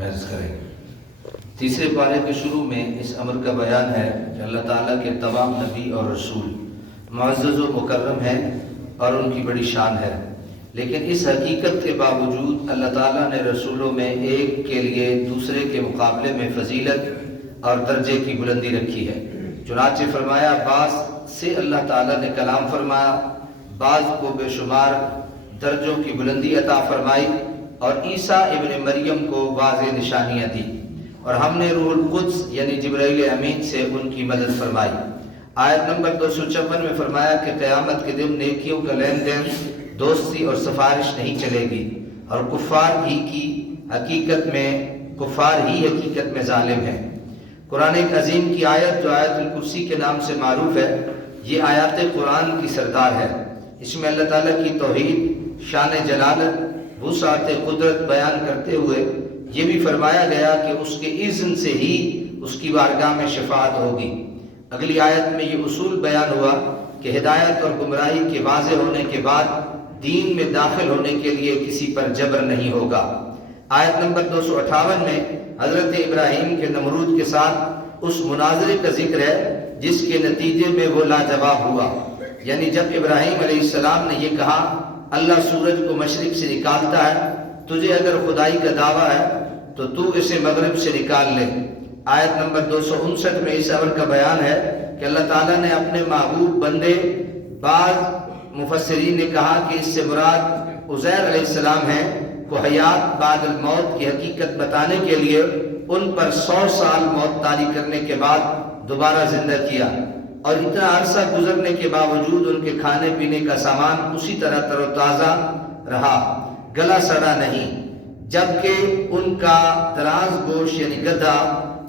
محض کریں۔ تیسرے پارے کے شروع میں اس امر کا بیان ہے کہ اللہ تعالیٰ کے تمام نبی اور رسول معزز و مکرم ہیں اور ان کی بڑی شان ہے، لیکن اس حقیقت کے باوجود اللہ تعالیٰ نے رسولوں میں ایک کے لیے دوسرے کے مقابلے میں فضیلت اور درجے کی بلندی رکھی ہے۔ چنانچہ فرمایا بعض سے اللہ تعالیٰ نے کلام فرمایا، بعض کو بے شمار درجوں کی بلندی عطا فرمائی، اور عیسیٰ ابن مریم کو واضح نشانیاں دی، اور ہم نے روح القدس یعنی جبرائیل امین سے ان کی مدد فرمائی۔ آیت نمبر 254 میں فرمایا کہ قیامت کے دن نیکیوں کا لین دین، دوستی اور سفارش نہیں چلے گی، اور کفار ہی حقیقت میں ظالم ہیں۔ قرآن عظیم کی آیت جو آیت الکرسی کے نام سے معروف ہے، یہ آیات قرآن کی سردار ہے۔ اس میں اللہ تعالیٰ کی توحید، شان جلالت، وسعت قدرت بیان کرتے ہوئے یہ بھی فرمایا گیا کہ اس کے اذن سے ہی اس کی بارگاہ میں شفاعت ہوگی۔ اگلی آیت میں یہ اصول بیان ہوا کہ ہدایت اور گمراہی کے واضح ہونے کے بعد دین میں داخل ہونے کے لیے کسی پر جبر نہیں ہوگا۔ آیت نمبر 258 میں حضرت ابراہیم کے نمرود کے ساتھ اس مناظرے کا ذکر ہے جس کے نتیجے میں وہ لاجواب ہوا، یعنی جب ابراہیم علیہ السلام نے یہ کہا اللہ سورج کو مشرق سے نکالتا ہے، تجھے اگر خدائی کا دعویٰ ہے تو اسے مغرب سے نکال لے۔ آیت نمبر 259 میں اس امر کا بیان ہے کہ اللہ تعالیٰ نے اپنے محبوب بندے، بعض مفسرین نے کہا کہ اس سے مراد عزیر علیہ السلام ہیں، کو حیات بعد الموت کی حقیقت بتانے کے لیے ان پر 100 سال موت طاری کرنے کے بعد دوبارہ زندہ کیا، اور اتنا عرصہ گزرنے کے باوجود ان کے کھانے پینے کا سامان اسی طرح تر و تازہ رہا، گلا سڑا نہیں، جبکہ ان کا دراز گوشت یعنی گدھا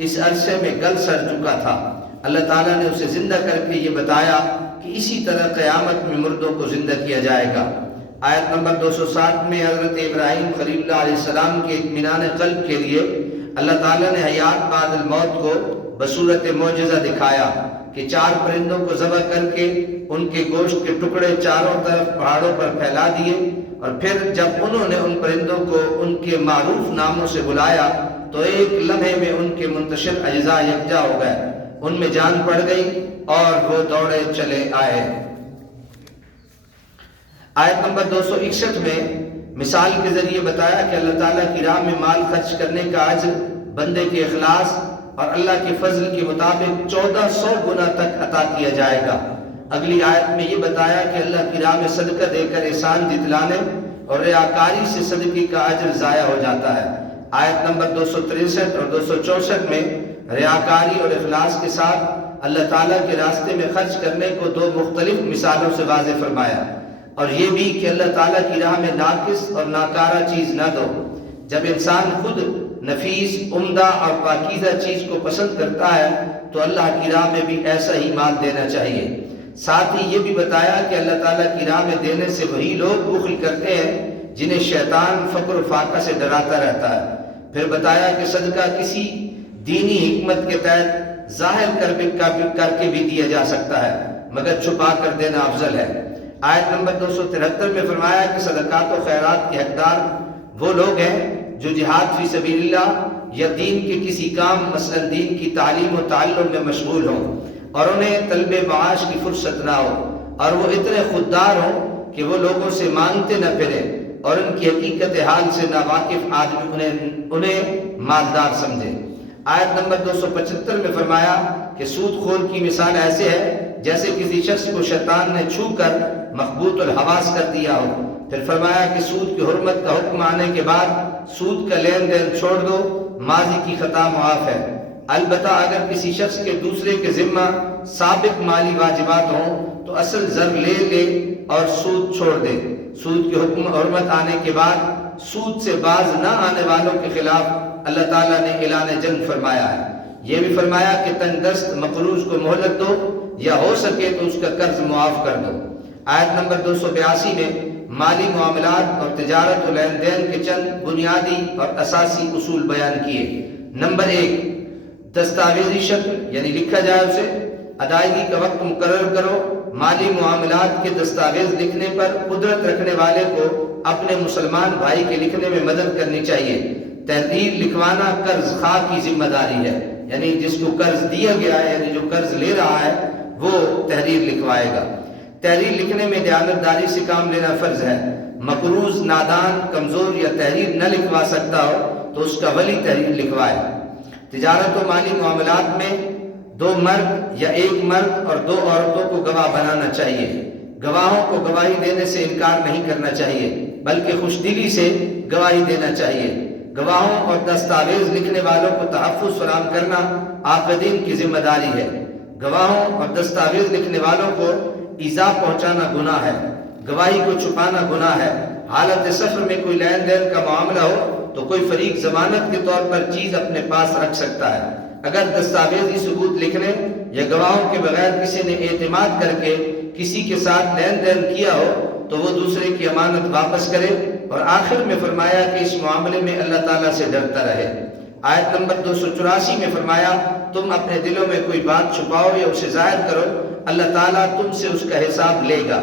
اس عرصے میں گل سڑ چکا تھا۔ اللہ تعالیٰ نے اسے زندہ کر کے یہ بتایا کہ اسی طرح قیامت میں مردوں کو زندہ کیا جائے گا۔ آیت نمبر 260 میں حضرت ابراہیم خلیل اللہ علیہ السلام کے اطمینان قلب کے لیے اللہ تعالیٰ نے حیات بعد الموت کو بصورت معجزہ دکھایا کہ 4 پرندوں کو ذبح کر کے ان کے گوشت کے ٹکڑے چاروں طرف پہاڑوں پر پھیلا دیے، اور پھر جب انہوں نے ان پرندوں کو ان کے معروف ناموں سے بلایا تو ایک لمحے میں ان کے منتشر اجزاء یکجا ہو گئے، ان میں جان پڑ گئی اور وہ دوڑے چلے آئے۔ آیت نمبر 261 میں مثال کے ذریعے بتایا کہ اللہ تعالیٰ کی راہ میں مال خرچ کرنے کا اجر بندے کے اخلاص اور اللہ کے فضل کے مطابق 1400 گنا تک عطا کیا جائے گا۔ اگلی آیت میں یہ بتایا کہ اللہ کی راہ میں صدقہ دے کر احسان جتلانے اور ریاکاری سے صدقے کا اجر ضائع ہو جاتا ہے۔ آیت نمبر 263 اور 264 میں ریاکاری اور اخلاص کے ساتھ اللہ تعالیٰ کے راستے میں خرچ کرنے کو 2 مختلف مثالوں سے واضح فرمایا، اور یہ بھی کہ اللہ تعالیٰ کی راہ میں ناقص اور ناکارہ چیز نہ دو۔ جب انسان خود نفیس، عمدہ اور پاکیزہ چیز کو پسند کرتا ہے تو اللہ کی راہ میں بھی ایسا ہی مال دینا چاہیے۔ ساتھ ہی یہ بھی بتایا کہ اللہ تعالیٰ کی راہ میں دینے سے وہی لوگ بخل کرتے ہیں جنہیں شیطان فقر و فاقہ سے ڈراتا رہتا ہے۔ پھر بتایا کہ صدقہ کسی دینی حکمت کے تحت ظاہر کر کے بھی دیا جا سکتا ہے، مگر چھپا کر دینا افضل ہے۔ آیت نمبر 273 میں فرمایا کہ صدقات و خیرات کے حقدار وہ لوگ ہیں جو جہاد فی سبیل اللہ یا دین کے کسی کام، مثلا دین کی تعلیم و تعلم میں مشغول ہوں، اور انہیں طلب معاش کی فرصت نہ ہو، اور وہ اتنے خوددار ہوں کہ وہ لوگوں سے مانگتے نہ پھریں، اور ان کی حقیقت حال سے ناواقف آدمی انہیں مالدار سمجھے۔ آیت نمبر 275 میں فرمایا کہ سود خور کی مثال ایسے ہے جیسے کسی شخص کو شیطان نے چھو کر مخبوط الحواس کر دیا ہو۔ پھر فرمایا کہ سود کی حرمت کا حکم آنے کے بعد سود کا لین دین چھوڑ دو، ماضی کی خطا معاف ہے۔ البتہ اگر کسی شخص کے دوسرے کے ذمہ سابق مالی واجبات ہوں تو اصل زر لے لے اور سود چھوڑ دے۔ سود کی حرمت آنے کے بعد سود سے باز نہ آنے والوں کے خلاف اللہ تعالیٰ نے اعلان جنگ فرمایا ہے۔ یہ بھی فرمایا کہ تنگ دست مقروض کو مہلت دو، یا ہو سکے تو اس کا قرض معاف کر دو۔ آیت نمبر 282 میں مالی معاملات اور تجارت و لین دین کے چند بنیادی اور اساسی اصول بیان کیے۔ نمبر 1، دستاویزی شکل یعنی لکھا جائے اسے، ادائیگی کا وقت مقرر کرو۔ مالی معاملات کے دستاویز لکھنے پر قدرت رکھنے والے کو اپنے مسلمان بھائی کے لکھنے میں مدد کرنی چاہیے تحریر لکھوانا قرض خواہ کی ذمہ داری ہے، یعنی جس کو قرض دیا گیا ہے، یعنی جو قرض لے رہا ہے وہ تحریر لکھوائے گا۔ تحریر لکھنے میں دیانتداری سے کام لینا فرض ہے۔ مقروض، نادان، کمزور یا تحریر نہ لکھوا سکتا ہو تو اس کا ولی تحریر لکھوائے۔ تجارت و مالی معاملات میں 2 مرد یا 1 مرد اور 2 عورتوں کو گواہ بنانا چاہیے۔ گواہوں کو گواہی دینے سے انکار نہیں کرنا چاہیے بلکہ خوش دلی سے گواہی دینا چاہیے۔ گواہوں اور دستاویز لکھنے والوں کو تحفظ فراہم کرنا عاقدین کی ذمہ داری ہے۔ گواہوں اور دستاویز لکھنے والوں کو ایذا پہنچانا گناہ ہے۔ گواہی کو چھپانا گناہ ہے۔ حالت سفر میں کوئی لین دین کا معاملہ ہو تو کوئی فریق ضمانت کے طور پر چیز اپنے پاس رکھ سکتا ہے۔ اگر دستاویزی ثبوت لکھنے یا گواہوں کے بغیر کسی نے اعتماد کر کے کسی کے ساتھ لین دین کیا ہو تو وہ دوسرے کی امانت واپس کرے، اور آخر میں فرمایا کہ اس معاملے میں اللہ تعالیٰ سے ڈرتا رہے۔ آیت نمبر 284 میں فرمایا تم اپنے دلوں میں کوئی بات چھپاؤ یا اسے ظاہر کرو، اللہ تعالیٰ تم سے اس کا حساب لے گا۔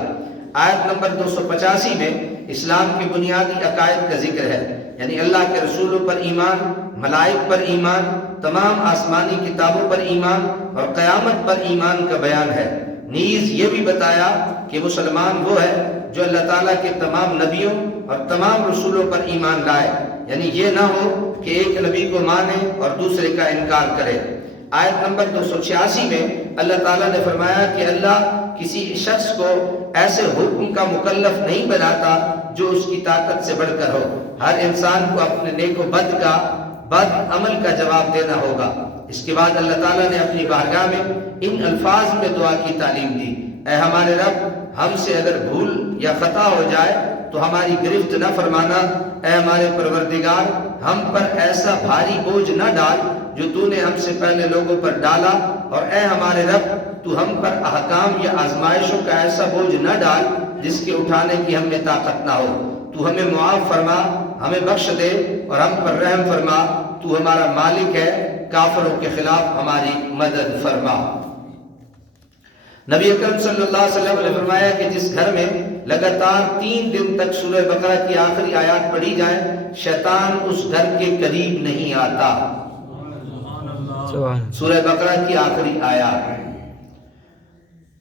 آیت نمبر 285 میں اسلام کی بنیادی عقائد کا ذکر ہے، یعنی اللہ کے رسولوں پر ایمان، ملائک پر ایمان، تمام آسمانی کتابوں پر ایمان اور قیامت پر ایمان کا بیان ہے۔ نیز یہ بھی بتایا کہ مسلمان وہ ہے جو اللہ تعالیٰ کے تمام نبیوں اور تمام رسولوں پر ایمان لائے، یعنی یہ نہ ہو کہ ایک نبی کو مانے اور دوسرے کا انکار کرے۔ آیت نمبر 286 میں اللہ تعالیٰ نے فرمایا کہ اللہ کسی شخص کو ایسے حکم کا مکلف نہیں بناتا جو اس کی طاقت سے بڑھ کر ہو۔ ہر انسان کو اپنے نیک و بد عمل کا جواب دینا ہوگا۔ اس کے بعد اللہ تعالیٰ نے اپنی بارگاہ میں ان الفاظ میں دعا کی تعلیم دی: اے ہمارے رب، ہم سے اگر بھول یا خطا ہو جائے تو ہماری گرفت نہ فرمانا۔ اے ہمارے پروردگار، ہم پر ایسا بھاری بوجھ نہ ڈال جو تو نے ہم سے پہلے لوگوں پر ڈالا، اور اے ہمارے رب، تو ہم پر احکام یا آزمائشوں کا ایسا بوجھ نہ ڈال جس کے اٹھانے کی ہم میں طاقت نہ ہو۔ تو ہمیں معاف فرما، ہمیں بخش دے اور ہم پر رحم فرما۔ تو ہمارا مالک ہے، کافروں کے خلاف ہماری مدد فرما۔ نبی اکرم صلی اللہ علیہ وسلم نے فرمایا کہ جس گھر میں لگاتار 3 دن تک سورہ بقرہ کی آخری آیات پڑھی جائیں، شیطان اس گھر کے قریب نہیں آتا۔ سورہ بقرہ کی آخری آیات۔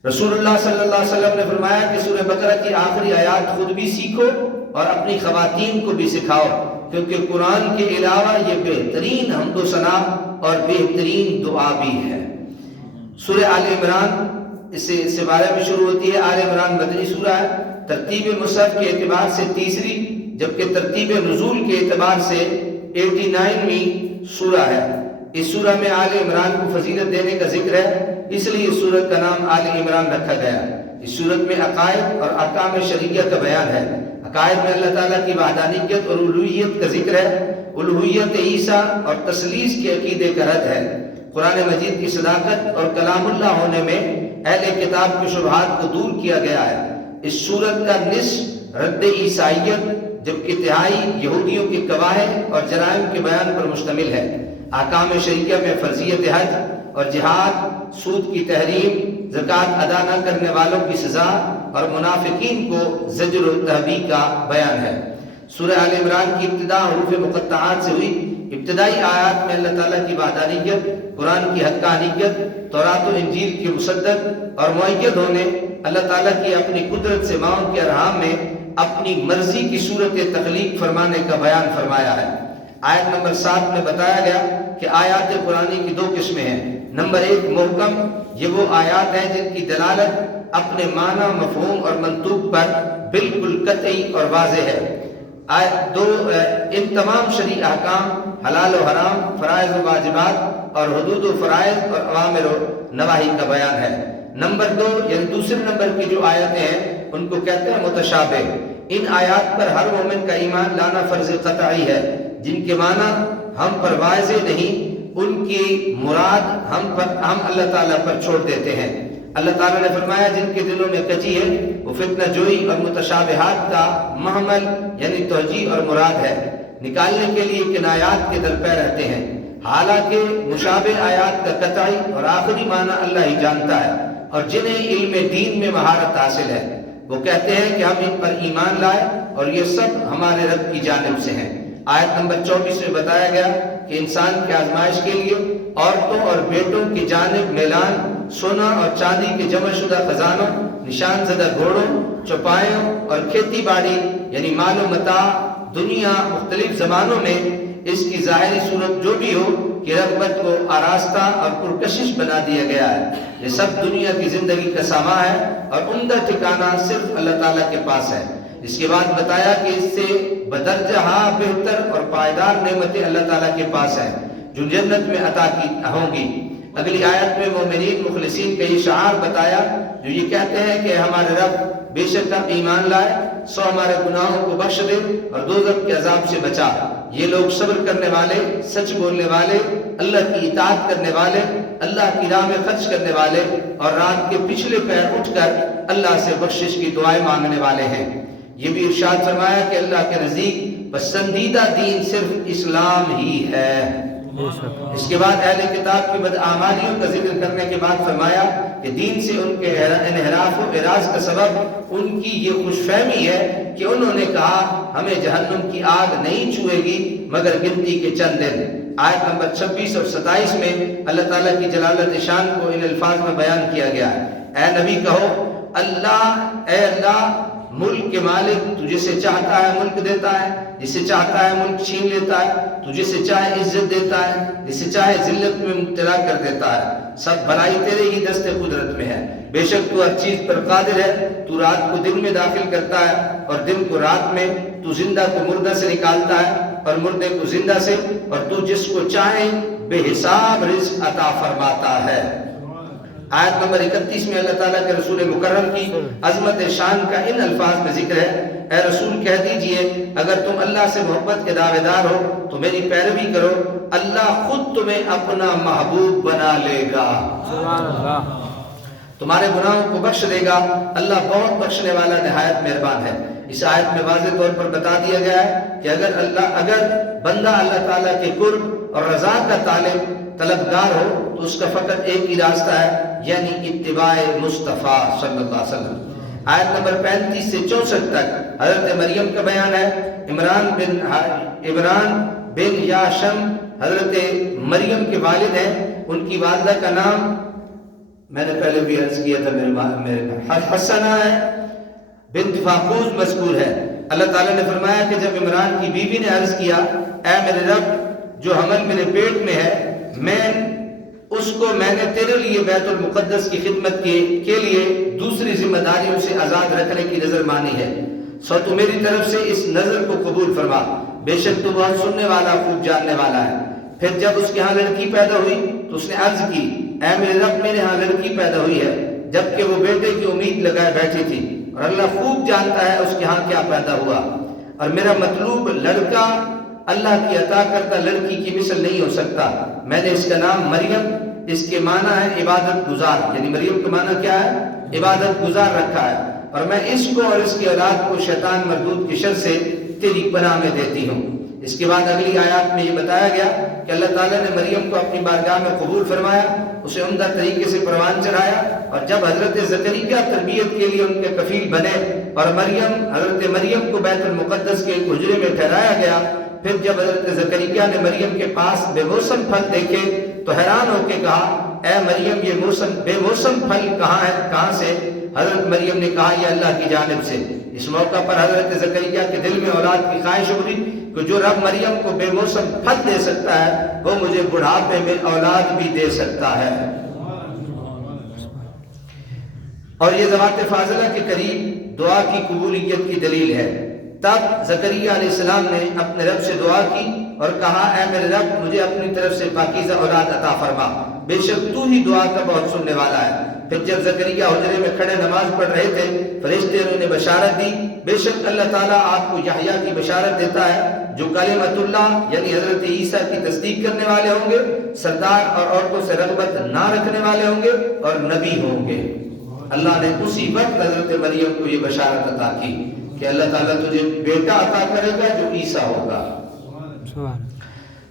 رسول اللہ صلی اللہ علیہ وسلم نے فرمایا کہ سورہ بقرہ کی آخری آیات خود بھی سیکھو اور اپنی خواتین کو بھی سکھاؤ، کیونکہ قرآن کے علاوہ یہ بہترین حمد و ثنا اور بہترین دعا بھی ہے۔ سورہ آل عمران اس سے بارے میں شروع ہوتی ہے۔ آل عمران مدنی سورہ ہے، ترتیب مصحف کے اعتبار سے تیسری، جبکہ ترتیب نزول کے اعتبار سے 89ویں سورہ ہے۔ اس سورہ میں آل عمران کو فضیلت دینے کا ذکر ہے، اس لیے اس سورت کا نام آل عمران رکھا گیا۔ اس سورت میں عقائد اور احکام شرعیہ کا بیان ہے۔ عقائد میں اللہ تعالیٰ کی وحدانیت اور الوہیت کا ذکر ہے، الوہیت عیسیٰ اور تثلیث کے عقیدے کا رد ہے۔ قرآن مجید کی صداقت اور کلام اللہ ہونے میں اہل کتاب کے شبہات کو دور کیا گیا ہے۔ اس سورت کا نصف رد عیسائیت جبکہ تہائی یہودیوں کے قواعد اور جرائم کے بیان پر مشتمل ہے۔ احکام شرعیہ میں فرضیت حج اور جہاد، سود کی تحریم، زکوٰۃ ادا نہ کرنے والوں کی سزا اور منافقین کو زجر و تحبیب کا بیان ہے۔ سورہ آل عمران کی ابتدا حروف مقطعات سے ہوئی۔ ابتدائی آیات میں اللہ تعالیٰ کی وحدانیت، قرآن کی حقانیت، تورات و انجیل کے مصدق اور مؤید ہونے، اللہ تعالیٰ کی اپنی قدرت سے ماؤں کے ارحام میں اپنی مرضی کی صورت تخلیق فرمانے کا بیان فرمایا ہے۔ آیت نمبر 7 میں بتایا گیا کہ آیات قرآنی کی 2 قسمیں ہیں۔ نمبر 1 محکم، یہ وہ آیات ہیں جن کی دلالت اپنے معنی، مفہوم اور منطوق پر بالکل قطعی اور واضح ہے۔ آیت 2 ان تمام شرعی احکام، حلال و حرام، فرائض و واجبات اور حدود و فرائض اور اوامر و نواہی کا بیان ہے۔ نمبر 2 یعنی دوسرے نمبر کی جو آیتیں ہیں ان کو کہتے ہیں متشابہ۔ ان آیات پر ہر مومن کا ایمان لانا فرض قطعی ہے۔ جن کے معنی ہم پر واضح نہیں، ان کی مراد ہم اللہ تعالیٰ پر چھوڑ دیتے ہیں۔ اللہ تعالیٰ نے فرمایا جن کے دلوں میں کجی ہے وہ فتنہ جوئی اور متشابہات کا محمل یعنی توجیہ اور مراد ہے، نکالنے کے لیے کنایات کے درپے رہتے ہیں، حالانکہ مشابہ آیات کا قطعی اور آخری معنی اللہ ہی جانتا ہے۔ اور جنہیں علم دین میں مہارت حاصل ہے وہ کہتے ہیں کہ ہم ان پر ایمان لائے اور یہ سب ہمارے رب کی جانب سے ہیں۔ آیت نمبر 24 میں بتایا گیا کہ انسان کی آزمائش کے لیے عورتوں اور بیٹوں کی جانب میلان، سونا اور چاندی کے جمع شدہ خزانوں، نشان زدہ گھوڑوں، چوپایوں اور کھیتی باڑی یعنی مال و متاع دنیا مختلف زمانوں میں اس کی ظاہری صورت جو بھی ہو کہ رغبت کو آراستہ اور پرکشش بنا دیا گیا ہے۔ یہ سب دنیا کی زندگی کا سامان ہے اور عمدہ ٹھکانہ صرف اللہ تعالیٰ کے پاس ہے۔ اس کے بعد بتایا کہ اس سے بدرجہ بہتر اور پائیدار نعمتیں اللہ تعالیٰ کے پاس ہیں جو جنت میں عطا کی ہوں گی۔ اگلی آیت میں مومنین مخلصین کا یہ شعار بتایا جو یہ کہتے ہیں کہ ہمارے رب بے شک ہم ایمان لائے سو ہمارے گناہوں کو بخش دے اور دوزخ کے عذاب سے بچا۔ یہ لوگ صبر کرنے والے، سچ بولنے والے، اللہ کی اطاعت کرنے والے، اللہ کی راہ میں خرچ کرنے والے اور رات کے پچھلے پہر اٹھ کر اللہ سے بخشش کی دعائیں مانگنے والے ہیں۔ یہ بھی ارشاد فرمایا کہ اللہ کے نزدیک پسندیدہ دین صرف اسلام ہی ہے۔ اس کے بعد اہل کتاب کی بدعمالیوں کا ذکر کرنے کے بعد فرمایا کہ دین سے ان کے انحراف و اعراض کا سبب ان کی یہ خوش فہمی ہے کہ انہوں نے کہا ہمیں جہنم کی آگ نہیں چھوئے گی مگر گنتی کے چند دن۔ آیت نمبر 26 اور 27 میں اللہ تعالیٰ کی جلالت شان کو ان الفاظ میں بیان کیا گیا ہے۔ اے نبی کہو اے اللہ ملک کے مالک تو جسے چاہتا ہے ملک دیتا ہے، جسے چاہتا ہے ملک چھین لیتا ہے، تو جسے چاہے عزت دیتا ہے، جسے چاہے ذلت میں مبتلا کر دیتا ہے۔ سب بھلائی تیرے ہی دست قدرت میں ہے، بے شک تو ہر چیز پر قادر ہے۔ تو رات کو دن میں داخل کرتا ہے اور دن کو رات میں، تو زندہ کو مردہ سے نکالتا ہے اور مردے کو زندہ سے، اور تو جس کو چاہے بے حساب رزق عطا فرماتا ہے۔ آیت نمبر 31 میں اللہ تعالیٰ کے رسول مکرم کی عظمت شان کا ان الفاظ میں ذکر ہے، اے رسول کہہ دیجئے اگر تم اللہ سے محبت کے دعوے دار ہو تو میری پیروی کرو، اللہ خود تمہیں اپنا محبوب بنا لے گا، تمہارے گناہوں کو بخش دے گا، اللہ بہت بخشنے والا نہایت مہربان ہے۔ اس آیت میں واضح طور پر بتا دیا گیا ہے کہ اگر بندہ اللہ تعالیٰ کے قرب اور رضا کا طلبگار ہو تو اس کا فقط ایک ہی راستہ ہے، یعنی اتباع مصطفیٰ صلی اللہ علیہ وسلم۔ آیت نمبر 35 سے 64 تک حضرت مریم کا بیان ہے۔ عمران بن یاشم حضرت مریم کے والد ہیں، ان کی والدہ کا نام میں نے پہلے بھی عرض کیا تھا، میرے حسنہ ہے بنت فاقوز مذکور ہے۔ اللہ تعالیٰ نے فرمایا کہ جب عمران کی بیوی نے عرض کیا اے میرے رب جو حمل میرے پیٹ میں ہے میں نے تیرے لیے بیت المقدس کی خدمت کے لیے دوسری ذمہ داریوں سے آزاد رکھنے کی نظر مانی ہے، سو تو میری طرف سے اس نظر کو قبول فرما، بے شک تو بہت سننے والا خوب جاننے والا ہے۔ پھر جب اس کے ہاں لڑکی پیدا ہوئی تو اس نے عرض کی اے میرے رب میرے ہاں لڑکی پیدا ہوئی ہے، جبکہ وہ بیٹے کی امید لگائے بیٹھی تھی، اور اللہ خوب جانتا ہے اس کے ہاں کیا پیدا ہوا، اور میرا مطلوب لڑکا اللہ کی عطا کردہ لڑکی کی مثل نہیں ہو سکتا۔ میں نے اس کا نام مریم، اس کے معنی ہے عبادت گزار، یعنی مریم کا معنی کیا ہے؟ عبادت گزار رکھا ہے، اور میں اس کو اور اس کی اولاد کو شیطان مردود کی شر سے تیری پناہ میں دیتی ہوں۔ اس کے بعد اگلی آیات میں یہ بتایا گیا کہ اللہ تعالیٰ نے مریم کو اپنی بارگاہ میں قبول فرمایا، اسے عمدہ طریقے سے پروان چڑھایا، اور جب حضرت زکریا تربیت کے لیے ان کے کفیل بنے اور حضرت مریم کو بیت المقدس کے ایک حجرے میں ٹھہرایا گیا، پھر جب حضرت زکریا نے مریم کے پاس بے موسم پھل دیکھے تو حیران ہو کے کہا اے مریم یہ بے موسم پھل کہاں سے؟ حضرت مریم نے کہا یہ اللہ کی جانب سے۔ اس موقع پر حضرت زکریا کے دل میں اولاد کی خواہش ہوئی کہ جو رب مریم کو بے موسم پھل دے سکتا ہے وہ مجھے بڑھاپے میں اولاد بھی دے سکتا ہے۔ اور یہ ذوات فاضلہ کے قریب دعا کی قبولیت کی دلیل ہے۔ تب زکریا علیہ السلام نے اپنے رب سے دعا کی اور کہا اے میرے رب مجھے اپنی طرف سے پاکیزہ اولاد عطا فرما، بے شک تو ہی دعا کا بہت سننے والا ہے۔ پھر جب زکریا حجرے میں کھڑے نماز پڑھ رہے تھے فرشتے نے انہیں بشارت دی، بے شک اللہ تعالیٰ آپ کو یحییٰ کی بشارت دیتا ہے جو کلمۃ اللہ یعنی حضرت عیسیٰ کی تصدیق کرنے والے ہوں گے، سردار اور عورتوں سے رغبت نہ رکھنے والے ہوں گے اور نبی ہوں گے۔ اللہ نے اسی وقت حضرت مریم کو یہ بشارت عطا کی کہ اللہ تعالیٰ تجھے بیٹا عطا کرے گا جو عیسیٰ ہوگا۔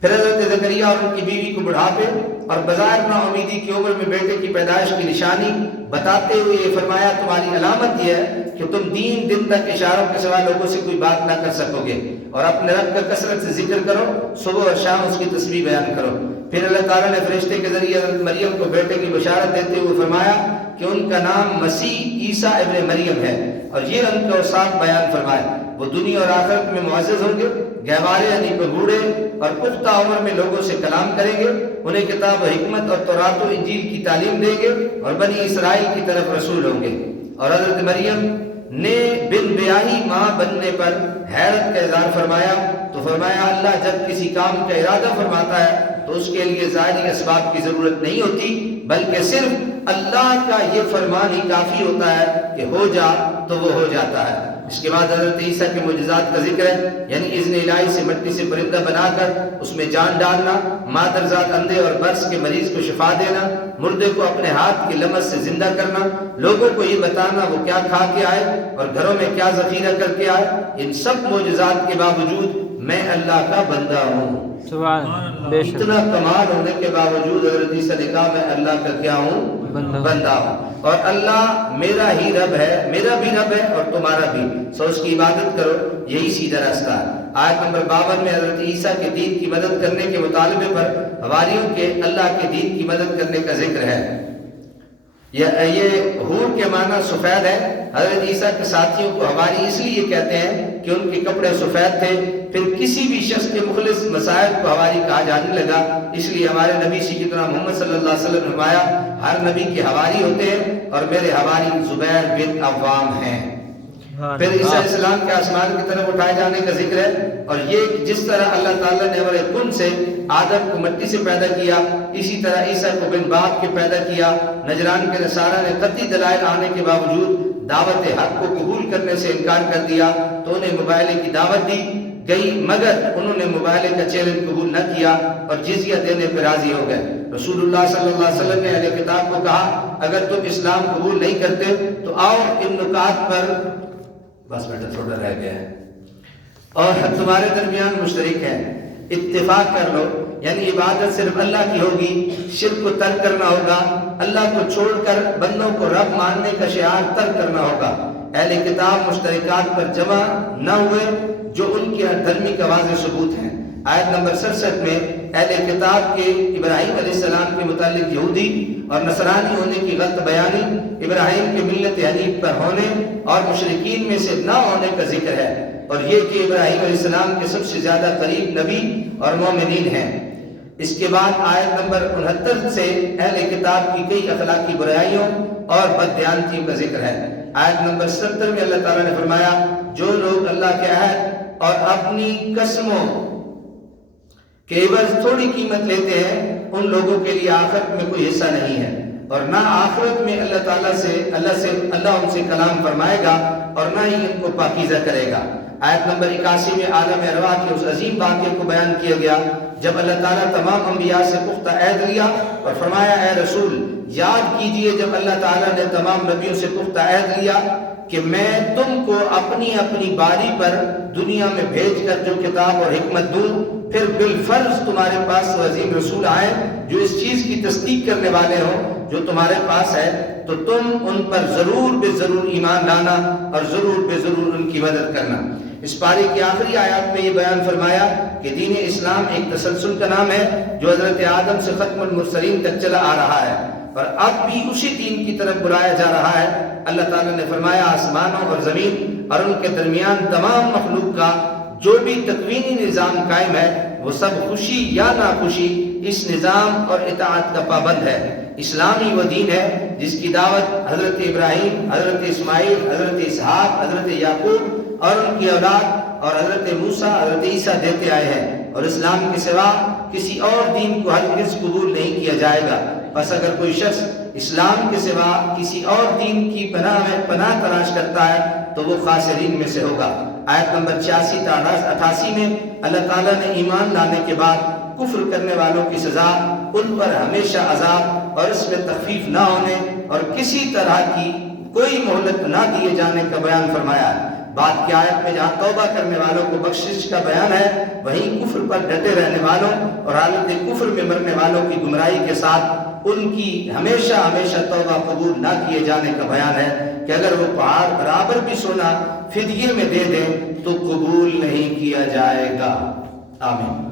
پھر حضرت زکریا اور ان کی بیوی کو بڑھاپے اور بظاہر نا امیدی کی عمر میں بیٹے کی پیدائش کی نشانی بتاتے ہوئے یہ فرمایا تمہاری علامت یہ ہے کہ تم 3 دن تک اشاروں کے سوا لوگوں سے کوئی بات نہ کر سکو گے، اور اپنے رب کا کثرت سے ذکر کرو، صبح اور شام اس کی تسبیح بیان کرو۔ پھر اللہ تعالیٰ نے فرشتے کے ذریعے حضرت مریم کو بیٹے کی بشارت دیتے ہوئے فرمایا کہ ان کا نام مسیح عیسیٰ ابن مریم ہے، اور یہ ان کے اوصاف بیان فرمائے۔ وہ دنیا اور آخرت میں معزز ہوں گے، گہوارے یعنی بوڑھے اور پختہ عمر میں لوگوں سے کلام کریں گے، انہیں کتاب و حکمت اور تورات و انجیل کی تعلیم دیں گے، اور بنی اسرائیل کی طرف رسول ہوں گے۔ اور حضرت مریم نے بن بیاہی ماں بننے پر حیرت کا اظہار فرمایا تو فرمایا اللہ جب کسی کام کا ارادہ فرماتا ہے تو اس کے لیے ظاہری اسباب کی ضرورت نہیں ہوتی، بلکہ صرف اللہ کا یہ فرمان ہی کافی ہوتا ہے کہ ہو جا تو وہ ہو جاتا ہے۔ اس کے بعد حضرت عیسیٰ کے معجزات کا ذکر ہے، یعنی اذن الہی سے مٹی سے پرندہ بنا کر اس میں جان ڈالنا، مادرزاد اندھے اور برس کے مریض کو شفا دینا، مردے کو اپنے ہاتھ کی لمس سے زندہ کرنا، لوگوں کو یہ بتانا وہ کیا کھا کے آئے اور گھروں میں کیا ذخیرہ کر کے آئے۔ ان سب معجزات کے باوجود میں اللہ کا بندہ ہوں۔ سبحان اللہ، بے شک اتنا کمال ہونے کے باوجود حضرت عیسیٰ نے کہا میں اللہ کا کیا ہوں؟ بندہ ہوں، اور اللہ میرا ہی رب ہے، میرا بھی رب ہے اور تمہارا بھی، سو اس کی عبادت کرو، یہی سیدھا راستہ ہے۔ آیت نمبر 52 میں حضرت عیسیٰ کے دین کی مدد کرنے کے مطالبے پر حواریوں کے اللہ کے دین کی مدد کرنے کا ذکر ہے۔ یہ حور کے معنی سفید ہے۔ حضرت عیسیٰ کے ساتھیوں کو حواری اس لیے کہتے ہیں کہ ان کے کپڑے سفید تھے۔ پھر کسی بھی شخص کے مخلص مسائب کو حواری کہا جانے لگا، اس لیے ہمارے نبی سیدنا محمد صلی اللہ علیہ وسلم نے فرمایا ہر نبی کے حواری ہوتے ہیں اور میرے حواری زبیر بن عوام ہیں۔ پھر عیسیٰ علیہ السلام کے آسمان کی طرف اٹھائے جانے کا ذکر ہے، اور یہ جس طرح اللہ تعالیٰ نے ہمارے کن سے آدم کو مٹی سے پیدا کیا، اسی طرح عیسیٰ کو بن باپ کے پیدا کیا۔ نجران کے نصارہ نے قطعی دلائل آنے کے باوجود دعوت حق کو قبول کرنے سے انکار کر دیا تو انہیں مباہلے کی دعوت دی گئی، مگر انہوں نے مباہلے کا چیلنج قبول نہ کیا اور جزیہ دینے پر راضی ہو گئے۔ رسول اللہ صلی اللہ علیہ وسلم نے اہل کتاب کو کہا اگر تم اسلام قبول نہیں کرتے تو آؤ ان نکات پر، بس بیٹا تھوڑا رہ گیا ہے، اور تمہارے درمیان مشترک ہے، اتفاق کر لو، یعنی عبادت صرف اللہ کی ہوگی، شرک کو ترک کرنا ہوگا، اللہ کو چھوڑ کر بندوں کو رب ماننے کا شعار ترک کرنا ہوگا۔ اہل کتاب مشترکات پر جمع نہ ہوئے جو ان کے دھرمی کا واضح ثبوت ہیں۔ آیت نمبر 67 میں اہل کتاب کے ابراہیم علیہ السلام کے متعلق یہودی اور نصرانی ہونے کی غلط بیانی، ابراہیم کے ملت حنیف پر ہونے اور مشرکین میں سے نہ ہونے کا ذکر ہے، اور یہ کہ ابراہیم علیہ السلام کے سب سے زیادہ قریب نبی اور مومنین ہیں۔ اس کے بعد آیت نمبر 69 سے اہل کتاب کی کئی اخلاقی برائیوں اور بددیانتیوں کا ذکر ہے۔ آیت نمبر 70 میں اللہ تعالیٰ نے فرمایا جو لوگ اللہ کے عہد اور اپنی قسموں کے عوض تھوڑی قیمت لیتے ہیں ان لوگوں کے لیے آخرت میں کوئی حصہ نہیں ہے، اور نہ آخرت میں اللہ ان سے کلام فرمائے گا اور نہ ہی ان کو پاکیزہ کرے گا۔ آیت نمبر 81 میں عالم ارواح کے اس عظیم واقعے کو بیان کیا گیا جب اللہ تعالیٰ تمام انبیاء سے پختہ عہد لیا اور فرمایا اے رسول یاد کیجئے جب اللہ تعالیٰ نے تمام نبیوں سے پختہ عہد لیا کہ میں تم کو اپنی اپنی باری پر دنیا میں بھیج کر جو کتاب اور حکمت دوں، پھر بالفرض تمہارے پاس عظیم رسول آئے جو اس چیز کی تصدیق کرنے والے ہوں جو تمہارے پاس ہے، تو تم ان پر ضرور بے ضرور ایمان لانا اور ضرور بے ضرور ان کی مدد کرنا۔ اس پاری کی آخری آیات میں یہ بیان فرمایا کہ دین اسلام ایک تسلسل کا نام ہے جو حضرت آدم سے ختم المرسلین تک چلا آ رہا ہے اور اب بھی اسی دین کی طرف بلایا جا رہا ہے۔ اللہ تعالیٰ نے فرمایا آسمانوں اور زمین اور ان کے درمیان تمام مخلوق کا جو بھی تکوینی نظام قائم ہے وہ سب خوشی یا ناخوشی اس نظام اور اطاعت کا پابند ہے۔ اسلامی وہ دین ہے جس کی دعوت حضرت ابراہیم، حضرت اسماعیل، حضرت اسحاق، حضرت یعقوب اور ان کی اولاد اور حضرت موسیٰ، حضرت عیسیٰ دیتے آئے ہیں، اور اسلام کے سوا کسی اور دین کو ہرگز قبول نہیں کیا جائے گا۔ بس اگر کوئی شخص اسلام کے سوا کسی اور دین کی پناہ تلاش کرتا ہے تو وہ خاسرین میں سے ہوگا۔ آیت نمبر 86 تا 88 میں اللہ تعالیٰ نے ایمان لانے کے بعد کفر کرنے والوں کی سزا، ان پر ہمیشہ عذاب اور اس میں تخفیف نہ ہونے اور کسی طرح کی کوئی مہلت نہ دیے جانے کا بیان فرمایا ہے۔ بعد کی آیت میں جہاں توبہ کرنے والوں کو بخشش کا بیان ہے وہیں کفر پر ڈٹے رہنے والوں اور حالت کفر میں مرنے والوں کی گمراہی کے ساتھ ان کی ہمیشہ ہمیشہ توبہ قبول نہ کیے جانے کا بیان ہے کہ اگر وہ پہاڑ برابر بھی سونا فدیے میں دے دیں تو قبول نہیں کیا جائے گا۔ آمین۔